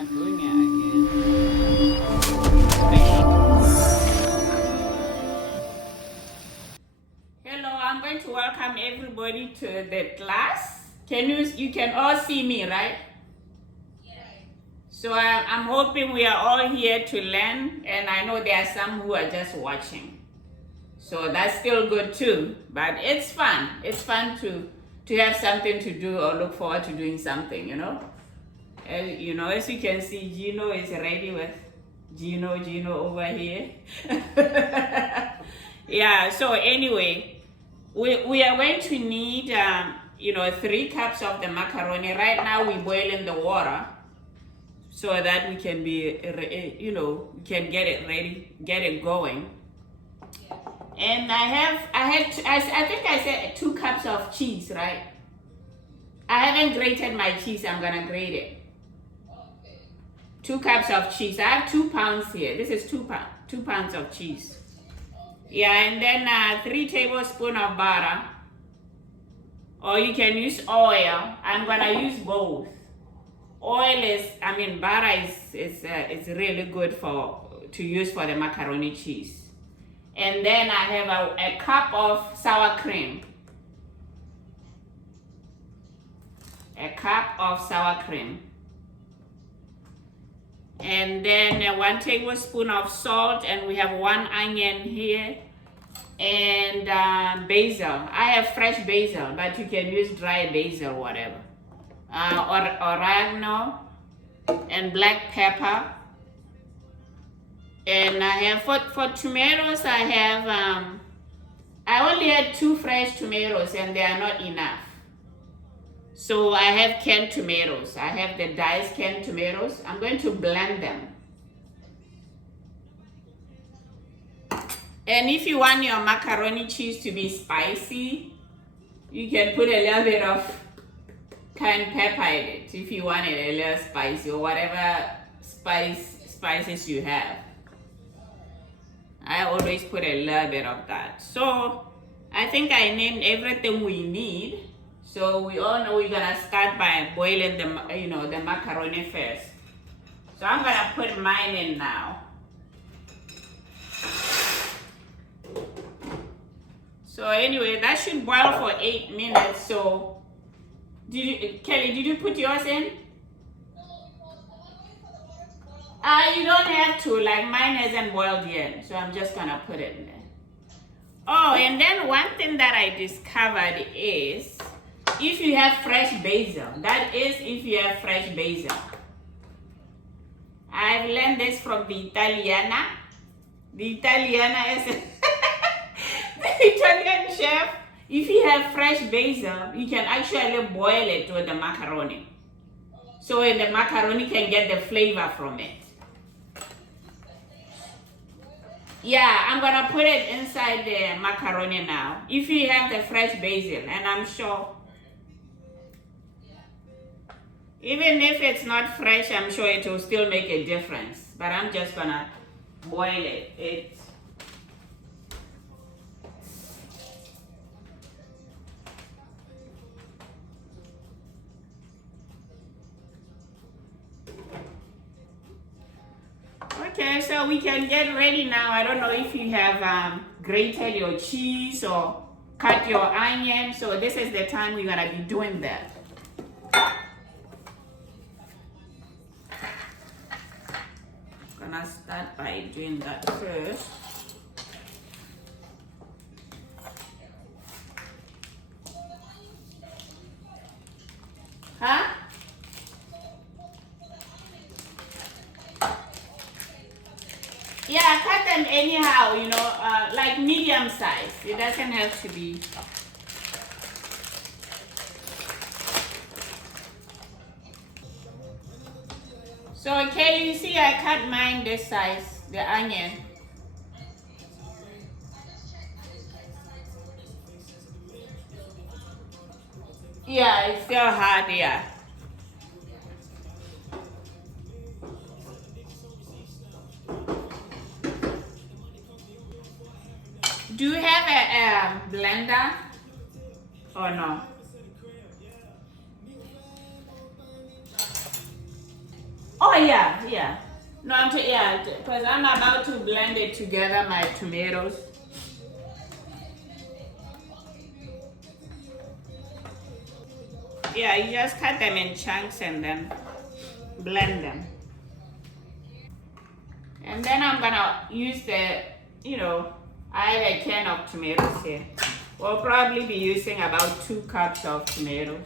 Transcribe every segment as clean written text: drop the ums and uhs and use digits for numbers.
Magonia again. Hello, I'm going to welcome everybody to the class. You can all see me, right? So I'm hoping we are all here to learn, and I know there are some who are just watching. So that's still good too, but it's fun. It's fun to have something to do or look forward to doing something, you know? As you can see, Gino is ready with Gino over here. Yeah, so anyway, we are going to need, 3 cups of the macaroni. Right now we're boiling the water so that we can we can get it ready, get it going. And I think I said 2 cups of cheese, right? I haven't grated my cheese, I'm gonna grate it. 2 cups of cheese. I have 2 pounds here. This is 2 pounds of cheese. Yeah, and then 3 tablespoons of butter. Or you can use oil. I'm gonna use both. Butter is really good to use for the macaroni cheese. And then I have a cup of sour cream. A cup of sour cream. And then 1 tablespoon of salt, and we have 1 onion here, and basil. I have fresh basil, but you can use dry basil, whatever. Or oregano and black pepper. And I have for tomatoes, I only had 2 fresh tomatoes, and they are not enough. So I have canned tomatoes. I have the diced canned tomatoes. I'm going to blend them. And if you want your macaroni cheese to be spicy, you can put a little bit of cayenne pepper in it if you want it a little spicy, or whatever spices you have. I always put a little bit of that. So I think I named everything we need. So we all know we're gonna start by boiling the macaroni first. So I'm gonna put mine in now. So anyway, that should boil for 8 minutes. So Kelly, did you put yours in? You don't have to, like mine hasn't boiled yet. So I'm just gonna put it in there. Oh, and then one thing that I discovered is, if you have fresh basil, that is if you have fresh basil. I've learned this from the Italiana. The Italiana is the Italian chef. If you have fresh basil, you can actually boil it with the macaroni. So the macaroni can get the flavor from it. Yeah, I'm gonna put it inside the macaroni now. If you have the fresh basil, and I'm sure, even if it's not fresh, I'm sure it will still make a difference. But I'm just gonna boil it. Okay, so we can get ready now. I don't know if you have grated your cheese or cut your onion. So this is the time we're gonna be doing that. Gonna start by doing that first. Huh? Yeah, cut them anyhow, like medium size. It doesn't have to be. So okay, you see I cut mine this size, the onion. Yeah, it's still hard, yeah. Do you have a blender or no? Oh yeah, yeah. No, yeah, because I'm about to blend it together, my tomatoes. Yeah, you just cut them in chunks and then blend them. And then I'm gonna use the, I have a can of tomatoes here. We'll probably be using about 2 cups of tomatoes.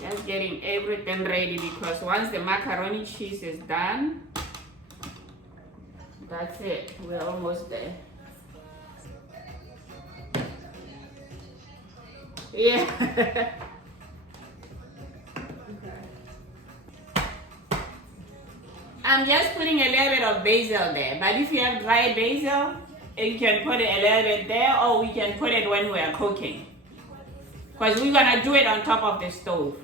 Just getting everything ready because once the macaroni cheese is done, that's it. We're almost there. Yeah. I'm just putting a little bit of basil there, but if you have dry basil, you can put it a little bit there, or we can put it when we are cooking. Because we're gonna do it on top of the stove.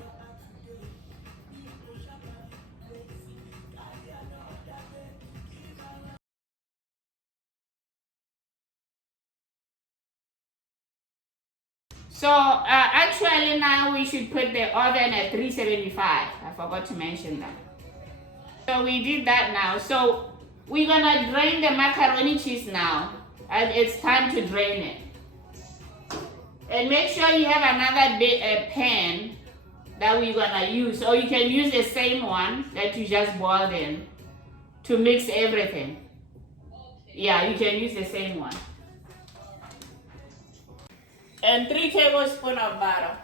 So actually now we should put the oven at 375. I forgot to mention that. So we did that now. So we're gonna drain the macaroni cheese now. And it's time to drain it. And make sure you have another pan that we're gonna use. Or you can use the same one that you just boiled in to mix everything. Yeah, you can use the same one. And 3 tablespoons of butter.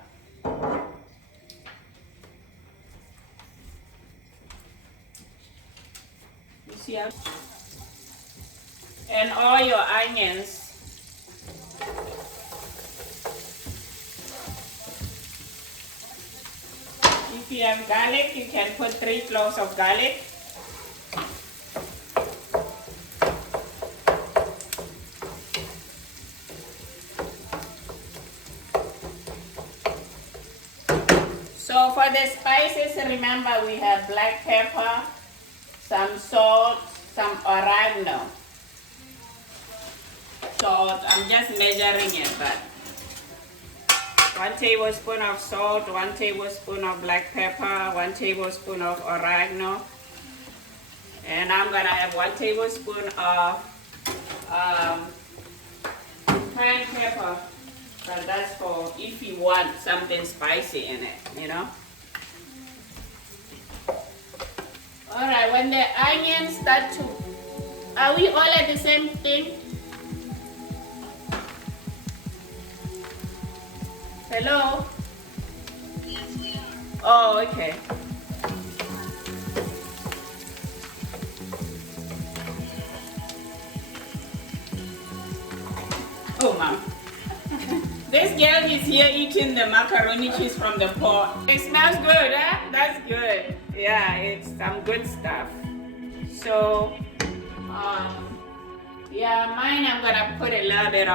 You see how? And all your onions. If you have garlic, you can put 3 cloves of garlic. So for the spices, remember we have black pepper, some salt, some oregano. Salt, I'm just measuring it, but 1 tablespoon of salt, 1 tablespoon of black pepper, 1 tablespoon of oregano, and I'm gonna have 1 tablespoon of cayenne pepper. But that's for if you want something spicy in it, Alright, when the onions start to... Are we all at the same thing? Hello? Yes, we are. Oh, okay. Oh, Mom. This girl is here eating the macaroni cheese from the pot. It smells good, huh? That's good. Yeah, it's some good stuff. So, yeah, mine I'm gonna put a little bit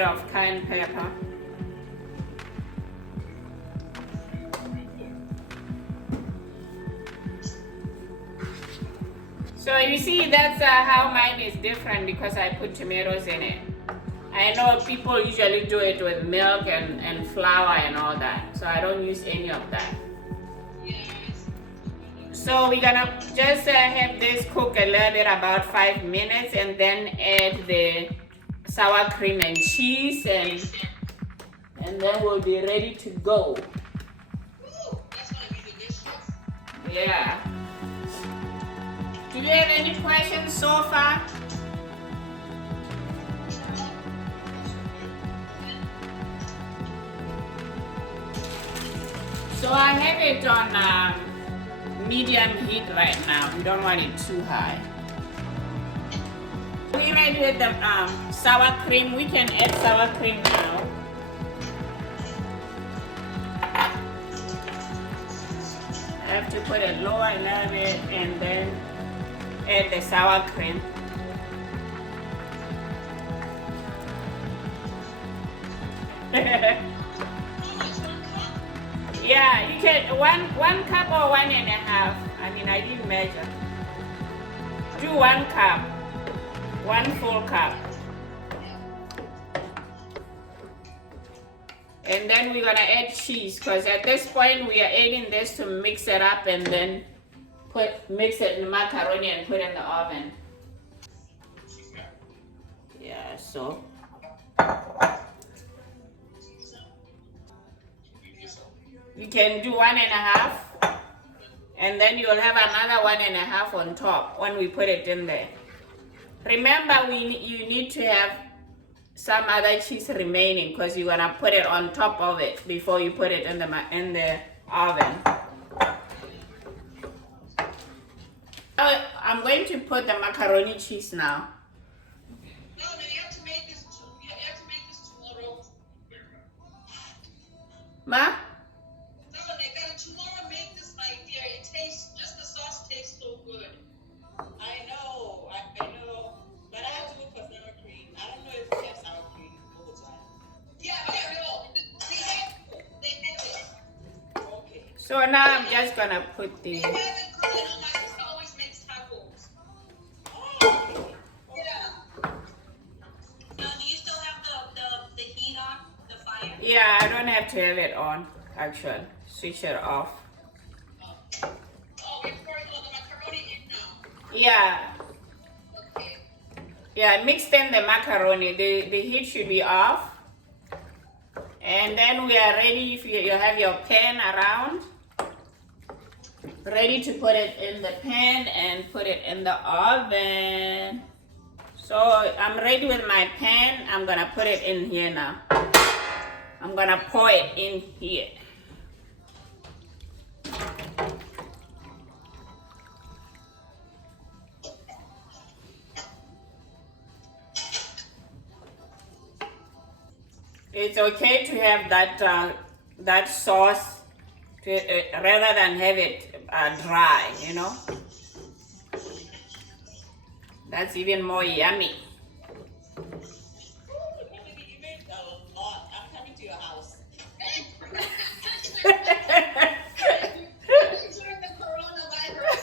of cayenne pepper. So you see, that's how mine is different because I put tomatoes in it. I know people usually do it with milk and flour and all that, so I don't use any of that. Yes. So we're gonna just have this cook a little bit, about 5 minutes, and then add the sour cream and cheese, and then we'll be ready to go. Ooh, that's gonna be delicious. Yeah. Do you have any questions so far? So I have it on medium heat right now. We don't want it too high. We're ready with the sour cream. We can add sour cream now. I have to put it lower a little bit and then add the sour cream. Yeah, you can one cup or 1.5. I mean, I didn't measure. Do 1 cup, 1 full cup. And then we're gonna add cheese, because at this point we are adding this to mix it up and then mix it in the macaroni and put it in the oven. Yeah, so you can do 1.5, and then you'll have another 1.5 on top when we put it in there. Remember, you need to have some other cheese remaining, because you're gonna put it on top of it before you put it in the oven. I'm going to put the macaroni cheese now. No, you have to make this. You have to make this tomorrow. Ma? No, they gotta tomorrow make this, my dear. It tastes just the sauce tastes so good. I know, I know. But I have to look for sour cream. I don't know if we have sour cream all the time. Yeah, no. They have it. Okay. So now I'm just gonna put the. They have it because I know my sister always makes tacos. Oh, yeah. So do you still have the heat on, the fire? Yeah, I don't have to have it on, actually. Switch it off. Oh, we're pouring all the macaroni in now. Yeah. Okay. Yeah, mixed in the macaroni. The heat should be off. And then we are ready. If you have your pan around, ready to put it in the pan and put it in the oven. So I'm ready with my pan. I'm gonna put it in here now. I'm gonna pour it in here. It's okay to have that sauce rather than have it dry, you know. That's even more yummy. You made a lot. I'm coming to your house. During the coronavirus.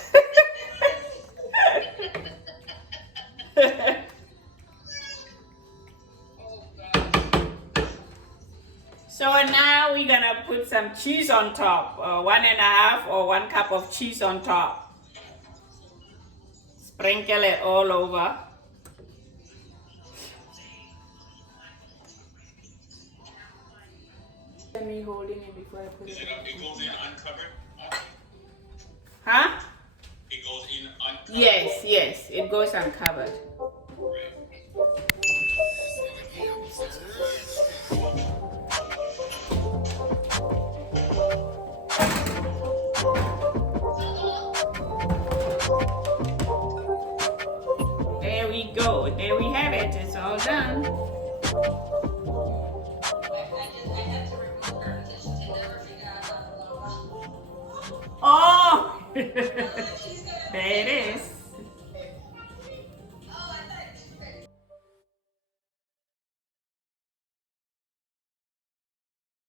Oh, God. So now we're gonna put some cheese on top, 1.5 or 1 cup of cheese on top. Sprinkle it all over. Me holding it before I put it. It goes in uncovered? Huh? It goes in uncovered? Yes, it goes uncovered. There we go. There we have it. It's all done. I had to remove her because she never figured out how to log off. Oh! There it is.